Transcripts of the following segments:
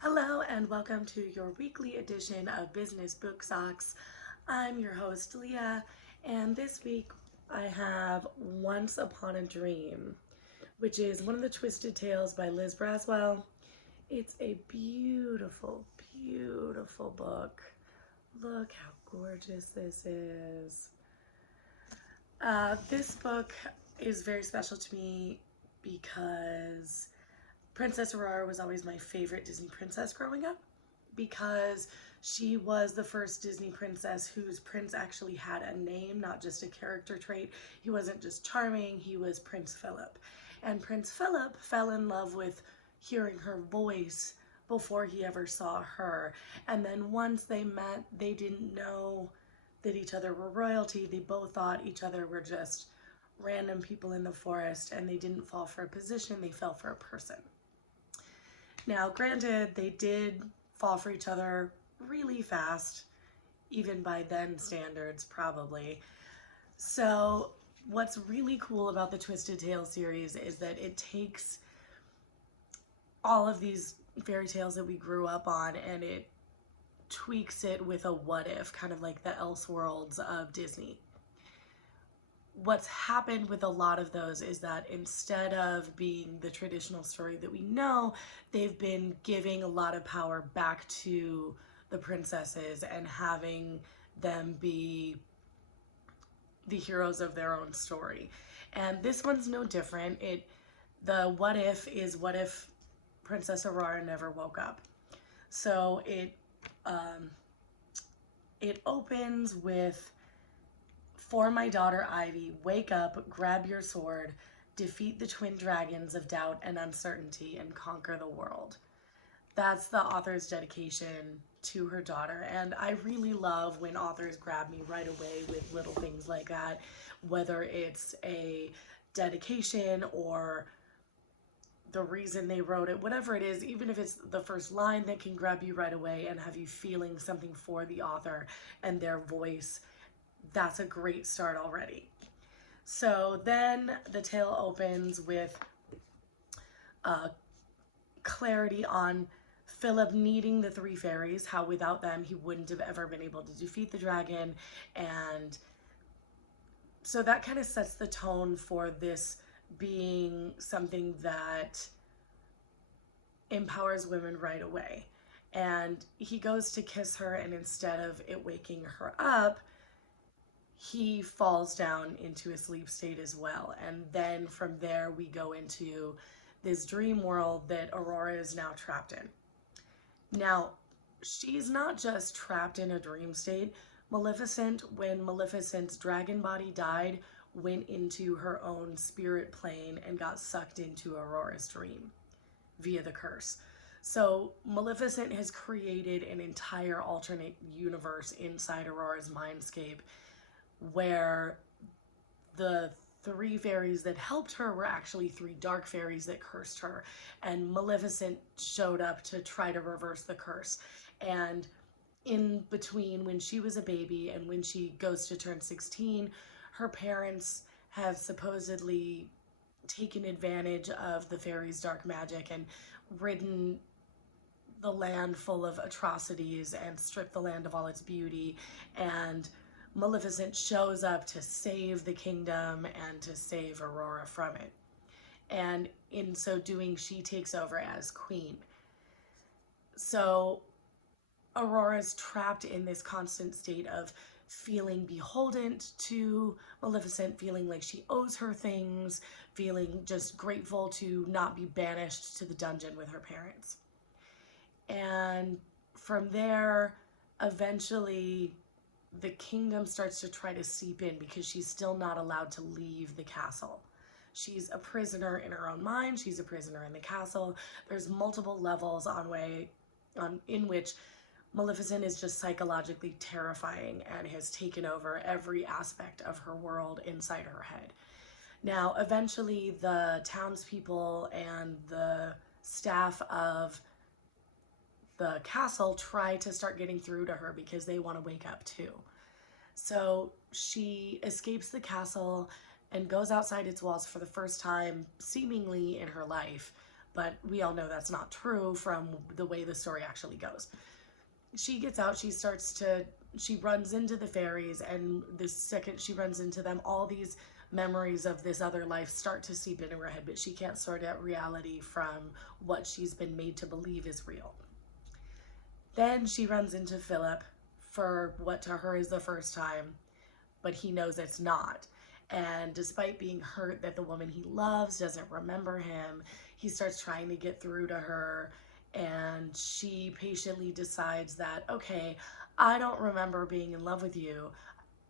Hello and welcome to your weekly edition of Business Book Socks. I'm your host Leah, and this week I have Once Upon a Dream, which is one of the Twisted Tales by Liz Braswell. It's a beautiful, beautiful book. Look how gorgeous this is. This book is very special to me because Princess Aurora was always my favorite Disney princess growing up because she was the first Disney princess whose prince actually had a name, not just a character trait. He wasn't just charming, he was Prince Philip. And Prince Philip fell in love with hearing her voice before he ever saw her. And then once they met, they didn't know that each other were royalty. They both thought each other were just random people in the forest, and they didn't fall for a position, they fell for a person. Now, granted, they did fall for each other really fast, even by then standards, probably. So, what's really cool about the Twisted Tales series is that it takes all of these fairy tales that we grew up on and it tweaks it with a what if, kind of like the Elseworlds of Disney. What's happened with a lot of those is that instead of being the traditional story that we know, they've been giving a lot of power back to the princesses and having them be the heroes of their own story. And this one's no different. The what if is what if Princess Aurora never woke up. So it opens with, "For my daughter Ivy, wake up, grab your sword, defeat the twin dragons of doubt and uncertainty, and conquer the world." That's the author's dedication to her daughter. And I really love when authors grab me right away with little things like that, whether it's a dedication or the reason they wrote it, whatever it is, even if it's the first line that can grab you right away and have you feeling something for the author and their voice. That's a great start already. So then the tale opens with clarity on Philip needing the three fairies, how without them he wouldn't have ever been able to defeat the dragon. And so that kind of sets the tone for this being something that empowers women right away. And he goes to kiss her, and instead of it waking her up, he falls down into a sleep state as well. And then from there, we go into this dream world that Aurora is now trapped in. Now, she's not just trapped in a dream state. Maleficent, when Maleficent's dragon body died, went into her own spirit plane and got sucked into Aurora's dream via the curse. So Maleficent has created an entire alternate universe inside Aurora's mindscape where the three fairies that helped her were actually three dark fairies that cursed her, and Maleficent showed up to try to reverse the curse. And in between when she was a baby and when she goes to turn 16, her parents have supposedly taken advantage of the fairies' dark magic and ridden the land full of atrocities and stripped the land of all its beauty. And Maleficent shows up to save the kingdom and to save Aurora from it. And in so doing, she takes over as queen. So Aurora's trapped in this constant state of feeling beholden to Maleficent, feeling like she owes her things, feeling just grateful to not be banished to the dungeon with her parents. And from there, eventually, the kingdom starts to try to seep in because she's still not allowed to leave the castle. She's a prisoner in her own mind. She's a prisoner in the castle. There's multiple levels in which Maleficent is just psychologically terrifying and has taken over every aspect of her world inside her head. Now, eventually, the townspeople and the staff of the castle try to start getting through to her because they want to wake up too. So she escapes the castle and goes outside its walls for the first time, seemingly in her life, but we all know that's not true from the way the story actually goes. She gets out, she runs into the fairies, and the second she runs into them, all these memories of this other life start to seep into her head, but she can't sort out reality from what she's been made to believe is real. Then she runs into Philip for what to her is the first time, but he knows it's not. And despite being hurt that the woman he loves doesn't remember him, he starts trying to get through to her. And she patiently decides that, okay, I don't remember being in love with you.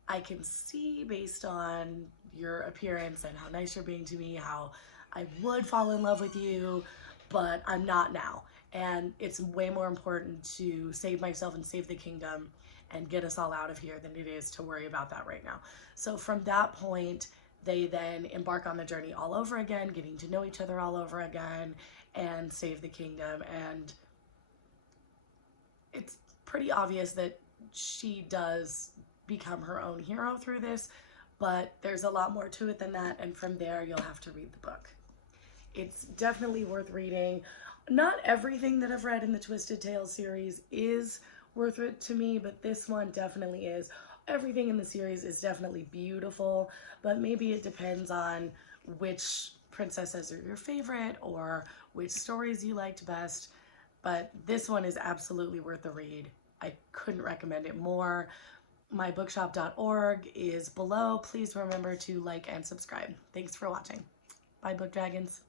I can see based on your appearance and how nice you're being to me, how I would fall in love with you, but I'm not now. And it's way more important to save myself and save the kingdom and get us all out of here than it is to worry about that right now. So from that point, they then embark on the journey all over again, getting to know each other all over again, and save the kingdom. And it's pretty obvious that she does become her own hero through this, but there's a lot more to it than that, and from there you'll have to read the book. It's definitely worth reading. Not everything that I've read in the Twisted Tales series is worth it to me, but this one definitely is. Everything in the series is definitely beautiful, but maybe it depends on which princesses are your favorite or which stories you liked best. But this one is absolutely worth the read. I couldn't recommend it more. Mybookshop.org is below. Please remember to like and subscribe. Thanks for watching. Bye, Book Dragons.